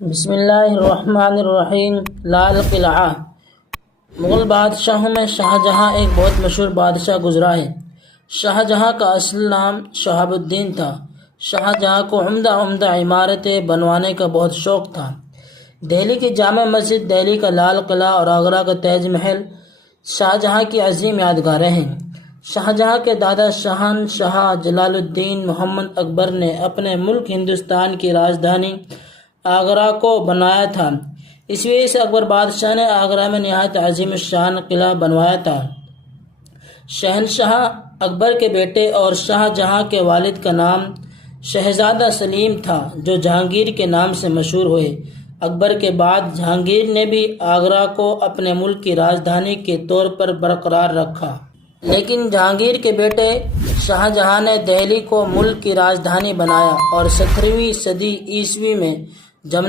بسم اللہ الرحمن الرحیم۔ لال قلعہ۔ مغل بادشاہوں میں شاہ جہاں ایک بہت مشہور بادشاہ گزرا ہے۔ شاہ جہاں کا اصل نام شہاب الدین تھا۔ شاہ جہاں کو عمدہ عمارتیں بنوانے کا بہت شوق تھا۔ دہلی کی جامع مسجد، دہلی کا لال قلعہ اور آگرہ کا تاج محل شاہ جہاں کی عظیم یادگاریں ہیں۔ شاہ جہاں کے دادا شہنشاہ جلال الدین محمد اکبر نے اپنے ملک ہندوستان کی راجدھانی آگرہ کو بنایا تھا۔ اس وجہ سے اکبر بادشاہ نے آگرہ میں نہایت عظیم الشان قلعہ بنوایا تھا۔ شہنشاہ اکبر کے بیٹے اور شاہ جہاں کے والد کا نام شہزادہ سلیم تھا، جو جہانگیر کے نام سے مشہور ہوئے۔ اکبر کے بعد جہانگیر نے بھی آگرہ کو اپنے ملک کی راجدھانی کے طور پر برقرار رکھا۔ لیکن جہانگیر کے بیٹے شاہ جہاں نے دہلی کو ملک کی راجدھانی بنایا اور 17ویں صدی عیسوی میں جمنا